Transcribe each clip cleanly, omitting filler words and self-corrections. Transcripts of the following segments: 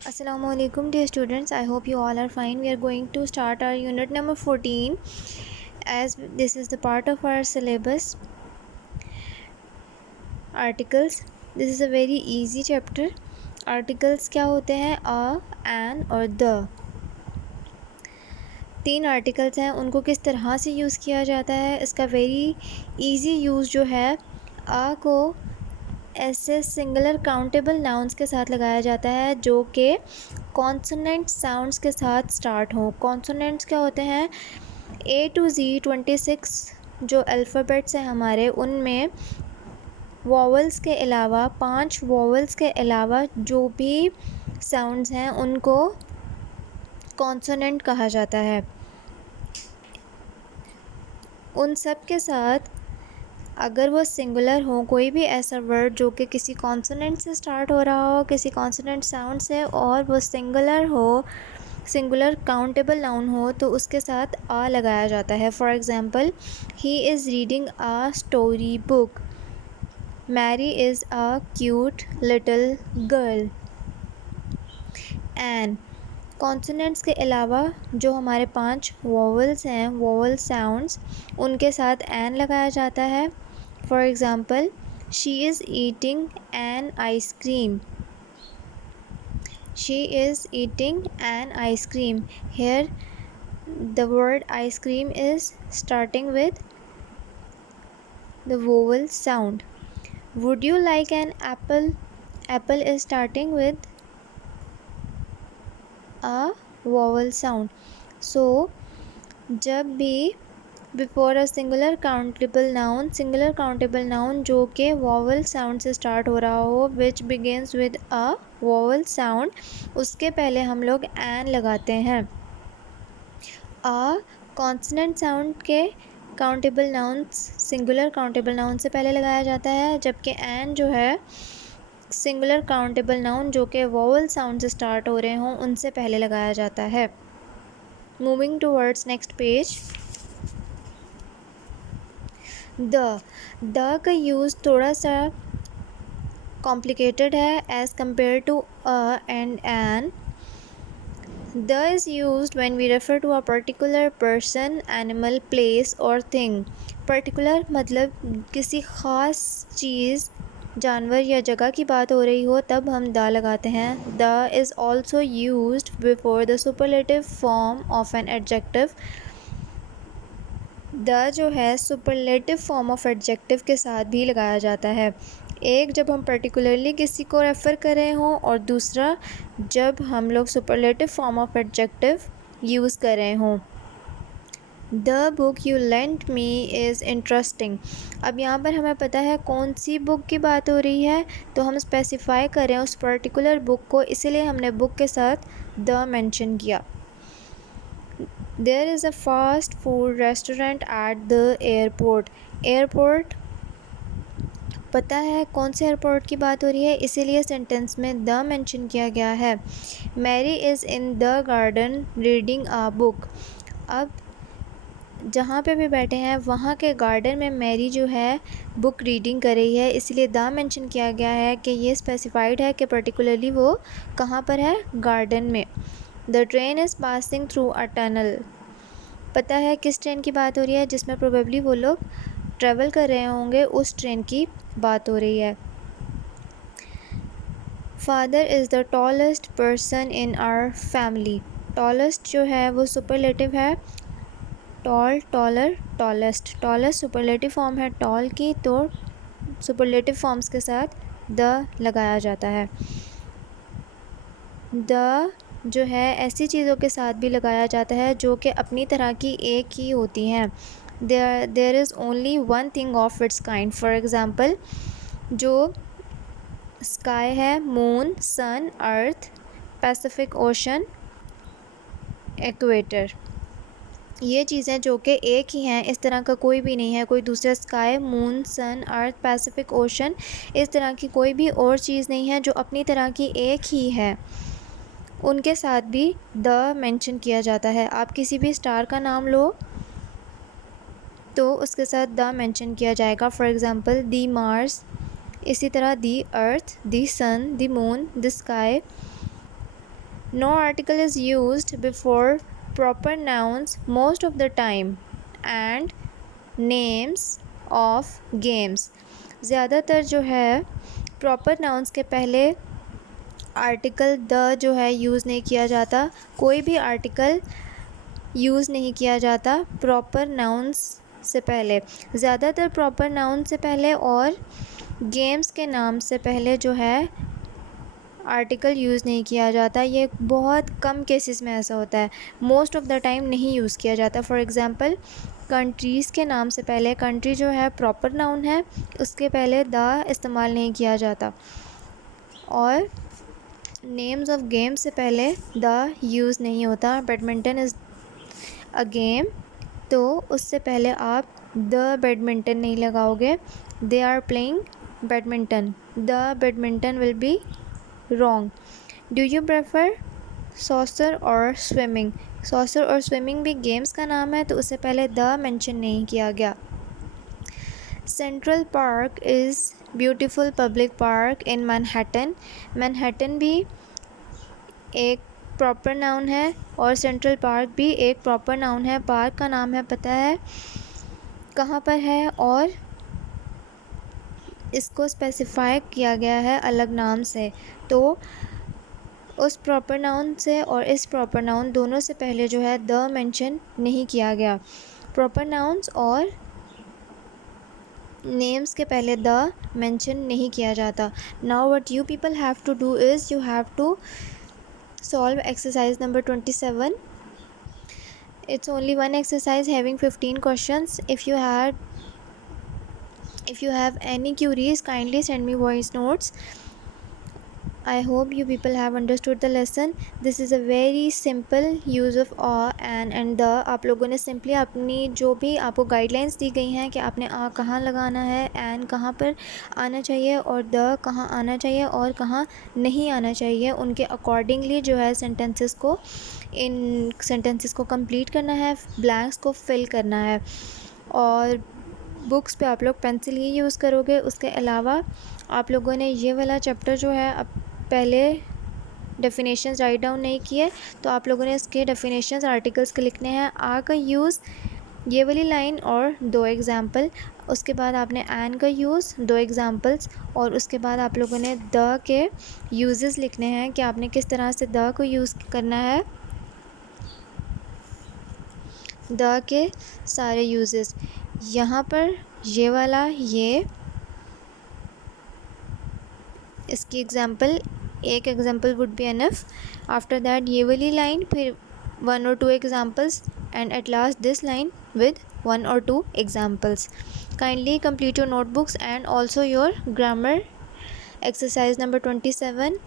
Assalamualaikum dear students, I hope you all are fine. We are going to start our unit number 14 as this is the part of our syllabus. Articles. This is a very easy chapter. Articles क्या होते हैं? a, an और the. 3 articles हैं, उनको किस तरह से use किया जाता है? इसका वेरी ईजी यूज़ जो है, a को ऐसे सिंगुलर काउंटेबल नाउन्स के साथ लगाया जाता है जो कि कॉन्सोनेंट साउंड्स के साथ स्टार्ट हों। कॉन्सोनेंट्स क्या होते हैं? A to Z 26 जो अल्फ़ाबेट्स हैं हमारे, उनमें वॉवल्स के अलावा 5 वॉवल्स के अलावा जो भी साउंड्स हैं उनको कॉन्सोनेंट कहा जाता है। उन सब के साथ अगर वो सिंगुलर हो, कोई भी ऐसा वर्ड जो कि किसी कॉन्सोनेंट से स्टार्ट हो रहा हो, किसी कॉन्सोनेंट साउंड से, और वो सिंगुलर हो, सिंगुलर काउंटेबल नाउन हो, तो उसके साथ आ लगाया जाता है। For example, he is reading a story book. Mary is a cute little girl. And consonants के अलावा जो हमारे 5 वोवल्स हैं, वोवल साउंड्स, उनके साथ एन लगाया जाता है। For example, she is eating an ice cream. She is eating an ice cream. Here the word ice cream is starting with the vowel sound. Would you like an apple? Apple is starting with a vowel sound. So जब भी before a singular countable noun जो कि vowel sound से start हो रहा हो, which begins with a vowel sound, उसके पहले हम लोग एन लगाते हैं। अ कॉन्सोनेंट साउंड के countable nouns, singular countable noun से पहले लगाया जाता है, जबकि एन जो है सिंगुलर काउंटेबल नाउन जो कि वॉवल साउंड से स्टार्ट हो रहे हों उनसे पहले लगाया जाता है। Moving towards next page. The का यूज़ थोड़ा सा कॉम्प्लिकेटेड है as compare to a and an. The is used when we refer to a particular person, animal, place और थिंग। पर्टिकुलर मतलब किसी ख़ास चीज़, जानवर या जगह की बात हो रही हो, तब हम द लगाते हैं। The is also used before the superlative form of an adjective. The जो है सुपरलेटिव फॉर्म ऑफ एडजेक्टिव के साथ भी लगाया जाता है। एक जब हम पर्टिकुलरली किसी को रेफ़र कर रहे हों, और दूसरा जब हम लोग superlative form of adjective use कर रहे हों। The book you lent me is interesting. अब यहाँ पर हमें पता है कौन सी बुक की बात हो रही है, तो हम स्पेसिफ़ाई कर रहे हैं उस पर्टिकुलर बुक को, इसीलिए हमने बुक के साथ द मेंशन किया। There is a fast food restaurant at the airport. Airport पता है कौन से एयरपोर्ट की बात हो रही है, इसीलिए सेंटेंस में द मेंशन किया गया है। Mary is in the garden reading a book. अब जहाँ पे भी बैठे हैं वहाँ के गार्डन में मैरी जो है बुक रीडिंग कर रही है, इसलिए द मेंशन किया गया है कि ये स्पेसिफाइड है कि पर्टिकुलरली वो कहाँ पर है, गार्डन में। The train is passing through a tunnel. पता है किस ट्रेन की बात हो रही है, जिसमें प्रोबेबली वो लोग ट्रैवल कर रहे होंगे, उस ट्रेन की बात हो रही है। Father is the tallest person in our family. Tallest जो है वो सुपरलेटिव है। Tall, taller, tallest. Tallest superlative form है टॉल की, तो सुपरलेटिव फॉर्म्स के साथ द लगाया जाता है। द जो है ऐसी चीज़ों के साथ भी लगाया जाता है जो कि अपनी तरह की एक ही होती हैं। There is only one thing of its kind. For example, जो स्काई है, moon, sun, earth, Pacific Ocean, equator, ये चीज़ें जो कि एक ही हैं, इस तरह का कोई भी नहीं है। कोई दूसरा sky, moon, sun, earth, Pacific ocean, इस तरह की कोई भी और चीज़ नहीं है जो अपनी तरह की एक ही है। उनके साथ भी द मेंशन किया जाता है। आप किसी भी स्टार का नाम लो तो उसके साथ द मेंशन किया जाएगा। फॉर एग्ज़ाम्पल, दी मार्स, इसी तरह the earth, the sun, the moon, the sky, No article is used before proper nouns most of the time. And names of games, ज़्यादातर जो है प्रॉपर नाउन्स के पहले article the जो है use नहीं किया जाता। कोई भी आर्टिकल यूज़ नहीं किया जाता प्रॉपर नाउन्स से पहले। ज़्यादातर प्रॉपर नाउन से पहले और गेम्स के नाम से पहले जो है आर्टिकल यूज़ नहीं किया जाता। ये बहुत कम केसेस में ऐसा होता है, मोस्ट ऑफ़ द टाइम नहीं यूज़ किया जाता। फॉर एग्ज़ाम्पल कंट्रीज़ के नाम से पहले, कंट्री जो है प्रॉपर नाउन है, उसके पहले द इस्तेमाल नहीं किया जाता। और नेम्स ऑफ गेम से पहले द यूज़ नहीं होता। बैडमिंटन इज़ अ गेम, तो उससे पहले आप द बैडमिंटन नहीं लगाओगे। They are playing badminton, the badminton will be wrong. Do you prefer soccer और स्विमिंग, सॉसर और स्विमिंग भी गेम्स का नाम है, तो उससे पहले द मेंशन नहीं किया गया। Central park is beautiful public park in Manhattan, Manhattan भी एक प्रॉपर नाउन है और सेंट्रल पार्क भी एक प्रॉपर नाउन है। पार्क का नाम है, पता है कहाँ पर है, और इसको स्पेसिफाई किया गया है अलग नाम से। तो उस प्रॉपर नाउन से और इस प्रॉपर नाउन दोनों से पहले जो है द मेंशन नहीं किया गया। प्रॉपर नाउन्स और नेम्स के पहले द मेंशन नहीं किया जाता। Now what you people have to do is you have to solve exercise number 27. It's only one exercise having 15 questions. If you have any queries, kindly send me voice notes. I hope you people have understood the lesson. This is a very simple use of a and the. आप लोगों ने simply अपनी जो भी आपको guidelines दी गई हैं कि आपने आ कहाँ लगाना है, and कहाँ पर आना चाहिए और the कहाँ आना चाहिए और कहाँ नहीं आना चाहिए, उनके accordingly जो है sentences को इन sentences को complete करना है, blanks को fill करना है। और बुक्स पे आप लोग पेंसिल ही यूज़ करोगे। उसके अलावा आप लोगों ने ये वाला चैप्टर जो है अब पहले डेफिनेशंस राइट डाउन नहीं किए, तो आप लोगों ने इसके डेफिनेशंस आर्टिकल्स के लिखने हैं। आ का यूज़ ये वाली लाइन और 2 एग्ज़ाम्पल, उसके बाद आपने एन का यूज़ 2 एग्ज़ाम्पल्स, और उसके बाद आप लोगों ने द के यूजेस लिखने हैं कि आपने किस तरह से द को यूज़ करना है, द के सारे यूजेस। यहाँ पर ये वाला ये इसकी एग्ज़ाम्पल, एक example would be enough. After that ये वाली लाइन, फिर 1 or 2 examples, and at last this line with 1 or 2 examples. Kindly complete your notebooks and also your grammar exercise number 27.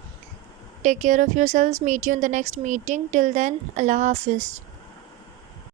Take care of yourselves. Meet you in the next meeting. Till then, Allah Hafiz.